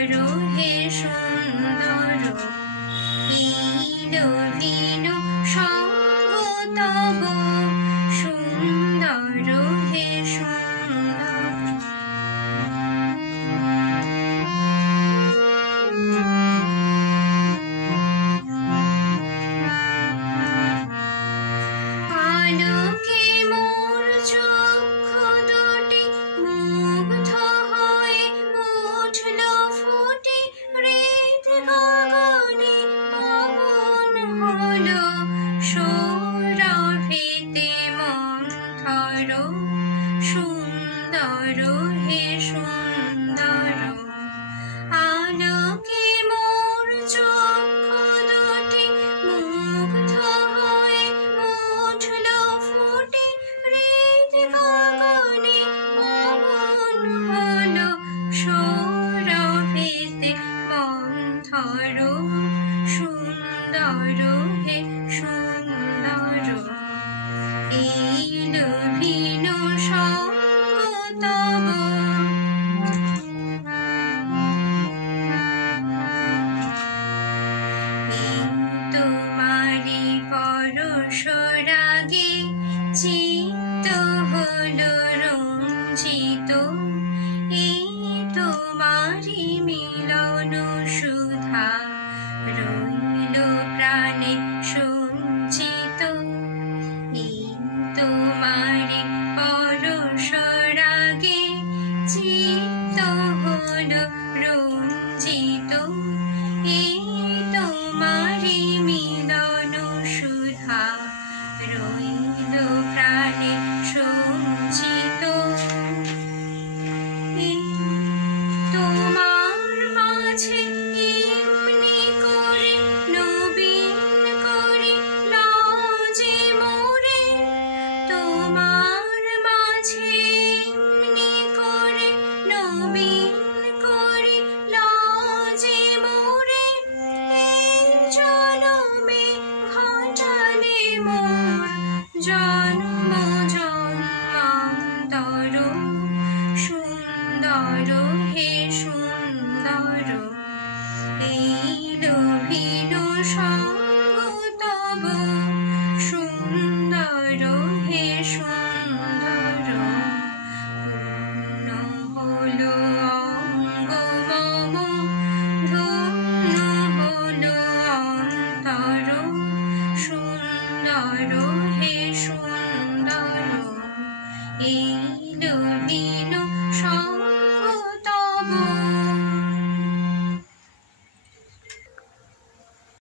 হে সুন্দর লীন সঙ্গ তব সুন্দর হে সুন্দর। আলোকে মোর চক্ষু দুটি মুগ্ধ হয়ে উঠল ফুটে, হৃদ গগনে পবন হলো সৌরভেতে মন্থর সুন্দর হে সুন্দর। আলোকে মোর চক্ষু দুটি মুগ্ধ হয়ে উঠল ফুটে, হৃদ গগনে পবন হলো সৌরভেতে মন্থর সুন্দর হে সুন্দর। লীন সঙ্গ তব তোমারি পরশ রাগে চিত্ত হলো রঞ্জিত, এই তোমারি মিলন সুধা রইল প্রাণে সঞ্চিত। এই তোমারি পরশ রাগে চিত্ত হলো রঞ্জিত, এই তোমারি মিলন সুধা রইল প্রাণে সঞ্চিত। তোমার মাঝে এমনি করে নবীন করে লাজে মোরে, তোমার মাঝে এমনি করে নবীন করে লাজে মোরে, এই জনমে ঘটালে মোর জন্ম জন্মান্তর সুন্দর হে সুন্দর। লীন সঙ্গ তব সুন্দর হে সুন্দর। পূর্ণ হলো অঙ্গ মম ধন্য হলো অন্তর সুন্দর